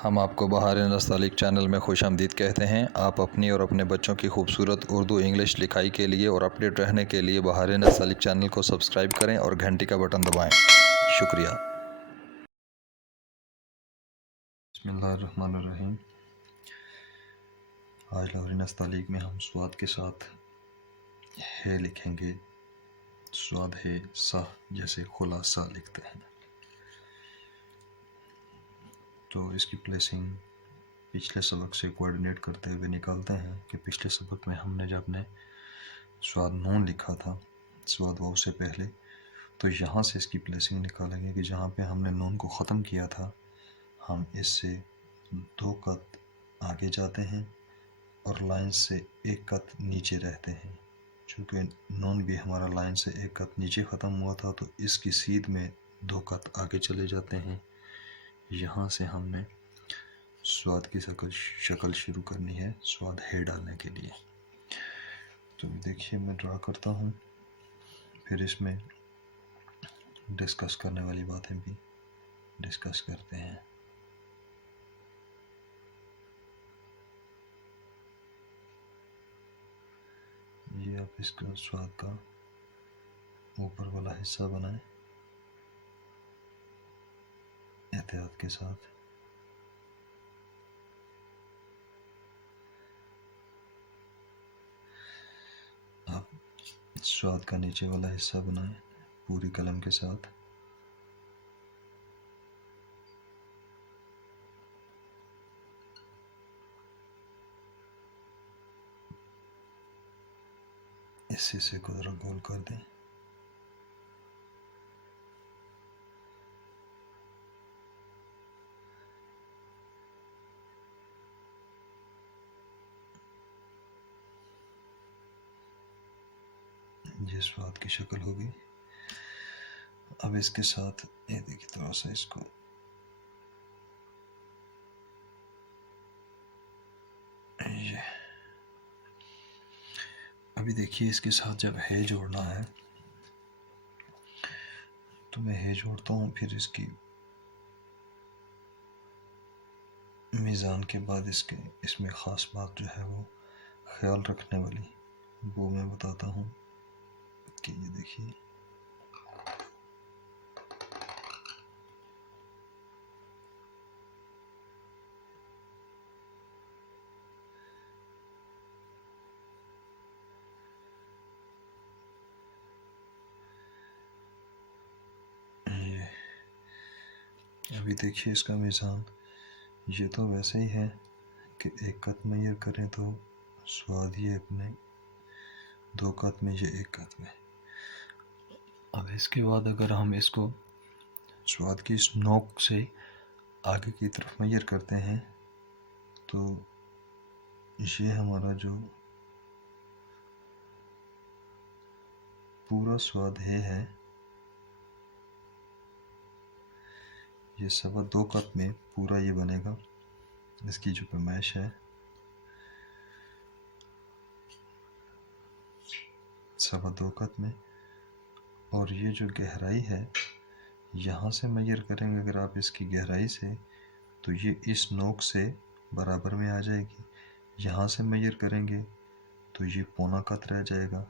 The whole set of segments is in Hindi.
हम आपको बहार नस्तालिक चैनल में खुशामदीद कहते हैं। आप अपनी और अपने बच्चों की खूबसूरत उर्दू इंग्लिश लिखाई के लिए और अपडेट रहने के लिए बहार नस्तालिक चैनल को सब्सक्राइब करें और घंटी का बटन दबाएं। शुक्रिया। बिस्मिल्लाहिर्रहमानिर्रहीम। आज लाहौरी नस्तालिक में हम स्वाद के साथ है लिखेंगे। स्वाद है सा, जैसे खुलासा लिखते हैं। तो इसकी प्लेसिंग पिछले सबक से कोऑर्डिनेट करते हुए निकालते हैं कि पिछले सबक में हमने जब अपने स्वाद नून लिखा था स्वाद वाव से पहले, तो यहाँ से इसकी प्लेसिंग निकालेंगे कि जहाँ पे हमने नून को ख़त्म किया था हम इससे 2 कत आगे जाते हैं और लाइन से 1 कत नीचे रहते हैं। चूँकि नून भी हमारा लाइन से 1 कत नीचे ख़त्म हुआ था तो इसकी सीध में 2 कत आगे चले जाते हैं। यहाँ से हमने स्वाद की शक्ल शुरू करनी है स्वाद है डालने के लिए। तो देखिए मैं ड्रा करता हूँ, फिर इसमें डिस्कस करने वाली बातें भी डिस्कस करते हैं। ये आप इसका स्वाद का ऊपर वाला हिस्सा बनाएं एहतियात के साथ। आप स्वाद का नीचे वाला हिस्सा बनाएं पूरी कलम के साथ। इस हिस्से को जरा गोल कर दें। ये स्वाद की शक्ल होगी। अब इसके साथ ये देखिए थोड़ा सा इसको ये अभी देखिए इसके साथ जब है जोड़ना है तो मैं है जोड़ता हूँ, फिर इसकी मीज़ान के बाद इसमें ख़ास बात जो है वो ख्याल रखने वाली वो मैं बताता हूँ कि ये देखिए अभी देखिए इसका मीज़ान ये तो वैसे ही है कि 1 कत में ये करें तो स्वाद ही अपने 2 कत में, ये 1 कत में। अब इसके बाद अगर हम इसको स्वाद की इस नोक से आगे की तरफ मेजर करते हैं तो ये हमारा जो पूरा स्वाद है ये 2.25 कत में पूरा ये बनेगा। इसकी जो पैमाइश है 2.25 कत में, और ये जो गहराई है यहाँ से मेजर करेंगे अगर आप इसकी गहराई से तो ये इस नोक से बराबर में आ जाएगी। यहाँ से मेजर करेंगे तो ये 1.25 कत रह जाएगा।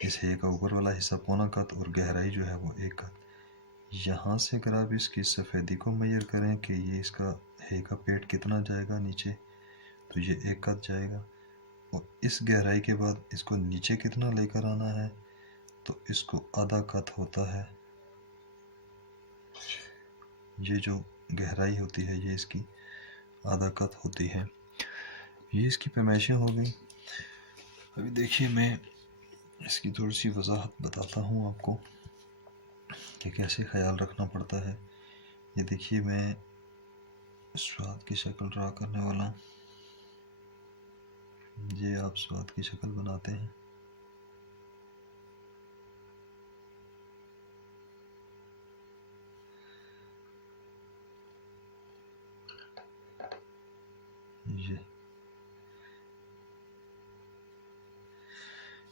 इस है का ऊपर वाला हिस्सा 1.25 कत और गहराई जो है वो 1 कत। यहाँ से अगर आप इसकी सफ़ेदी को मेजर करें कि ये इसका है का पेट कितना जाएगा नीचे, तो ये 1 कत जाएगा। और इस गहराई के बाद इसको नीचे कितना लेकर आना है तो इसको आधा कत होता है। ये जो गहराई होती है ये इसकी आधा कत होती है। ये इसकी पैमाइशें हो गई। अभी देखिए मैं इसकी थोड़ी सी वजाहत बताता हूँ आपको कि कैसे ख्याल रखना पड़ता है। ये देखिए मैं स्वाद की शक्ल ड्रा करने वाला हूँ। ये आप स्वाद की शक्ल बनाते हैं।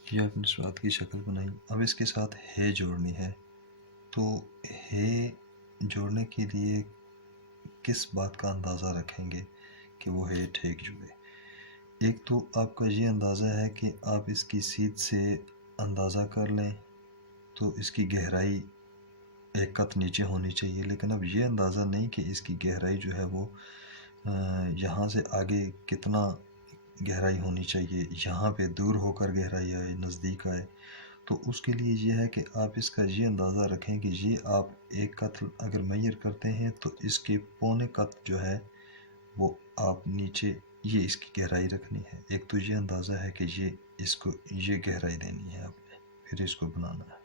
ये आपने स्वाद की शक्ल बनाई। अब इसके साथ है जोड़नी है, तो है जोड़ने के लिए किस बात का अंदाज़ा रखेंगे कि वो है ठीक जुए। एक तो आपका ये अंदाज़ा है कि आप इसकी सीध से अंदाज़ा कर लें तो इसकी गहराई एक कत नीचे होनी चाहिए, लेकिन अब ये अंदाज़ा नहीं कि इसकी गहराई जो है वो यहाँ से आगे कितना गहराई होनी चाहिए, यहाँ पे दूर होकर गहराई आए, नज़दीक आए। तो उसके लिए ये है कि आप इसका ये अंदाज़ा रखें कि ये आप एक कत अगर मैयर करते हैं तो इसके पौने कत जो है वो आप नीचे ये इसकी गहराई रखनी है। एक तो ये अंदाज़ा है कि ये इसको ये गहराई देनी है आपने, फिर इसको बनाना है।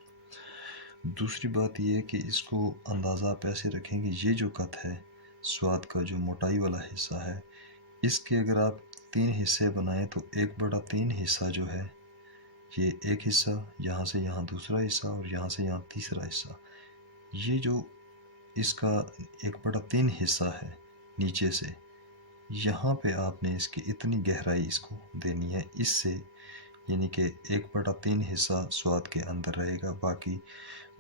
दूसरी बात ये है कि इसको अंदाज़ा आप ऐसे रखें कि ये जो कत है स्वाद का जो मोटाई वाला हिस्सा है, इसके अगर आप 3 हिस्से बनाएं तो 1/3 हिस्सा जो है ये एक हिस्सा, यहाँ से यहाँ दूसरा हिस्सा और यहाँ से यहाँ तीसरा हिस्सा, ये जो इसका 1/3 हिस्सा है नीचे से, यहाँ पे आपने इसकी इतनी गहराई इसको देनी है। इससे यानी कि 1/3 हिस्सा स्वाद के अंदर रहेगा, बाकी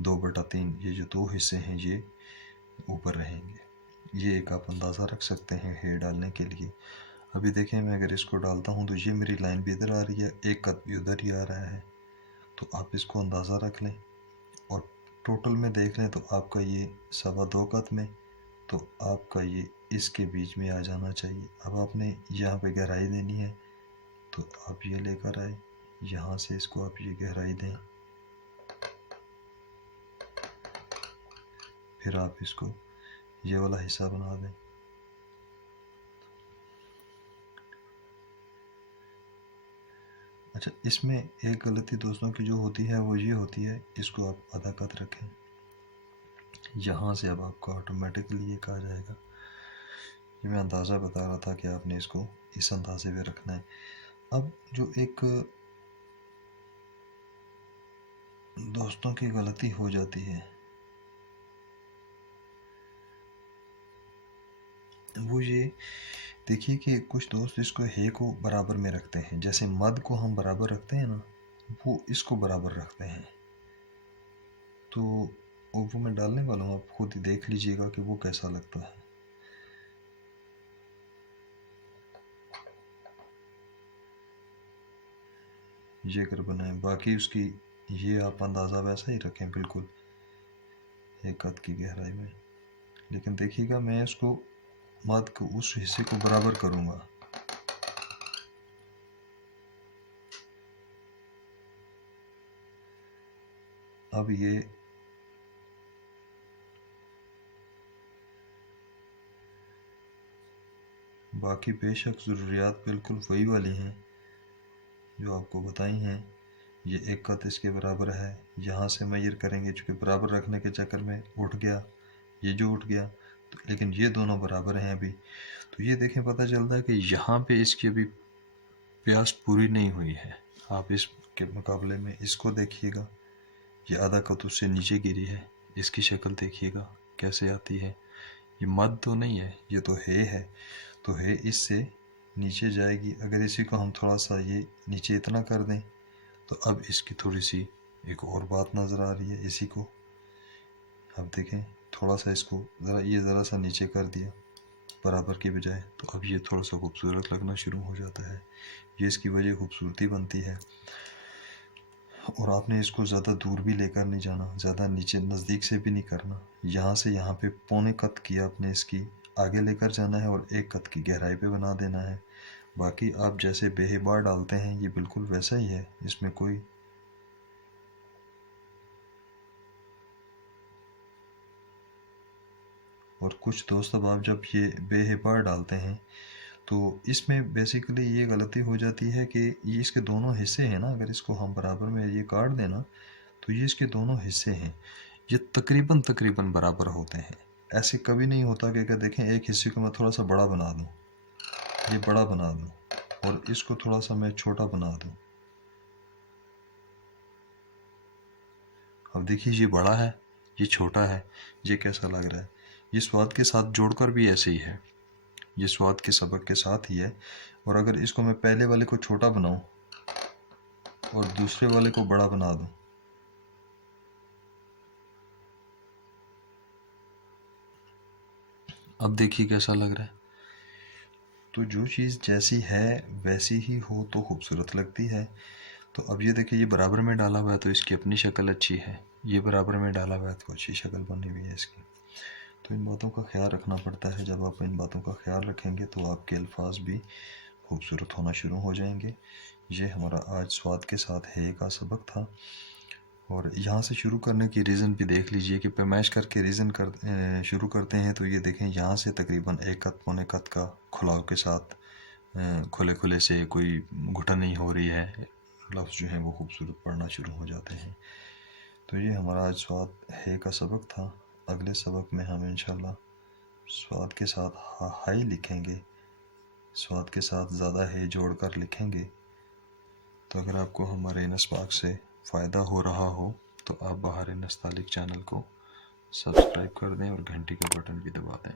2/3 ये जो 2 हिस्से हैं ये ऊपर रहेंगे। ये एक आप अंदाज़ा रख सकते हैं हे डालने के लिए। अभी देखें मैं अगर इसको डालता हूँ तो ये मेरी लाइन भी इधर आ रही है, एक कत भी उधर ही आ रहा है। तो आप इसको अंदाज़ा रख लें और टोटल में देख लें तो आपका ये 2.25 कत में, तो आपका ये इसके बीच में आ जाना चाहिए। अब आपने यहाँ पे गहराई देनी है तो आप ये लेकर आए, यहाँ से इसको आप ये गहराई दें, फिर आप इसको ये वाला हिस्सा बना दें। अच्छा, इसमें एक गलती दोस्तों की जो होती है वो ये होती है, इसको आप आधा कत रखें, यहाँ से अब आपका ऑटोमेटिकली ये कहा जाएगा। ये मैं अंदाज़ा बता रहा था कि आपने इसको इस अंदाजे में रखना है। अब जो एक दोस्तों की गलती हो जाती है वो ये देखिए कि कुछ दोस्त इसको हे को बराबर में रखते हैं, जैसे मद को हम बराबर रखते हैं ना, वो इसको बराबर रखते हैं। तो वो मैं डालने वाला हूँ, आप खुद ही देख लीजिएगा कि वो कैसा लगता है। ये अगर बनाए, बाकी उसकी ये आप अंदाज़ा वैसा ही रखें बिल्कुल एक कद की गहराई में। लेकिन देखिएगा मैं इसको मद को उस हिस्से को बराबर करूँगा। अब ये बाकी बेशक ज़रूरियात बिल्कुल वही वाली हैं जो आपको बताई हैं। ये एक कत इसके बराबर है, यहाँ से मैयर करेंगे चूँकि बराबर रखने के चक्कर में उठ गया, ये जो उठ गया तो, लेकिन ये दोनों बराबर हैं अभी। तो ये देखें पता चलता है कि यहाँ पे इसकी अभी प्यास पूरी नहीं हुई है। आप इसके मुकाबले में इसको देखिएगा, ये आधा कत उससे नीचे गिरी है, इसकी शक्ल देखिएगा कैसे आती है। ये मद तो नहीं है, ये तो है। तो है इससे नीचे जाएगी। अगर इसी को हम थोड़ा सा ये नीचे इतना कर दें तो अब इसकी थोड़ी सी एक और बात नज़र आ रही है। इसी को अब देखें, थोड़ा सा इसको ज़रा सा नीचे कर दिया बराबर के बजाय, तो अब ये थोड़ा सा खूबसूरत लगना शुरू हो जाता है। ये इसकी वजह खूबसूरती बनती है। और आपने इसको ज़्यादा दूर भी लेकर नहीं जाना, ज़्यादा नीचे नज़दीक से भी नहीं करना। यहाँ से यहाँ पे पौने कत की आपने इसकी आगे लेकर जाना है और एक कत की गहराई पे बना देना है। बाकी आप जैसे बेहिबार डालते हैं ये बिल्कुल वैसा ही है, इसमें कोई और कुछ दोस्त अब आप जब ये बेहिबार डालते हैं तो इसमें बेसिकली ये गलती हो जाती है कि ये इसके दोनों हिस्से हैं ना, अगर इसको हम बराबर में ये काट देना तो ये इसके दोनों हिस्से हैं, ये तकरीबन बराबर होते हैं। ऐसे कभी नहीं होता कि अगर देखें एक हिस्से को मैं थोड़ा सा बड़ा बना दूं, ये बड़ा बना दूं और इसको थोड़ा सा मैं छोटा बना दूं। अब देखिए ये बड़ा है, ये छोटा है, ये कैसा लग रहा है। ये स्वाद के साथ जोड़कर भी ऐसे ही है, ये स्वाद के सबक के साथ ही है। और अगर इसको मैं पहले वाले को छोटा बनाऊं और दूसरे वाले को बड़ा बना दूं, अब देखिए कैसा लग रहा है। तो जो चीज़ जैसी है वैसी ही हो तो खूबसूरत लगती है। तो अब ये देखिए, ये बराबर में डाला हुआ है तो इसकी अपनी शक्ल अच्छी है, ये बराबर में डाला हुआ है तो अच्छी शक्ल बनी हुई है इसकी। तो इन बातों का ख्याल रखना पड़ता है। जब आप इन बातों का ख्याल रखेंगे तो आपके अल्फाज भी खूबसूरत होना शुरू हो जाएंगे। ये हमारा आज स्वाद के साथ है का सबक था। और यहाँ से शुरू करने की रीज़न भी देख लीजिए कि पैमाइश करके रीज़न शुरू करते हैं। तो ये देखें, यहाँ से तकरीबन एक कत पौने कत का खुलाव के साथ खुले खुले से कोई घुटन नहीं हो रही है, लफ्ज़ जो हैं वो खूबसूरत पढ़ना शुरू हो जाते हैं। तो ये हमारा आज स्वाद है का सबक था। अगले सबक में हम इंशाल्लाह स्वाद के साथ हाई लिखेंगे, स्वाद के साथ ज़्यादा है जोड़कर लिखेंगे। तो अगर आपको हमारे नस्पाक से फ़ायदा हो रहा हो तो आप बाहर नस्तालिक चैनल को सब्सक्राइब कर दें और घंटी का बटन भी दबा दें।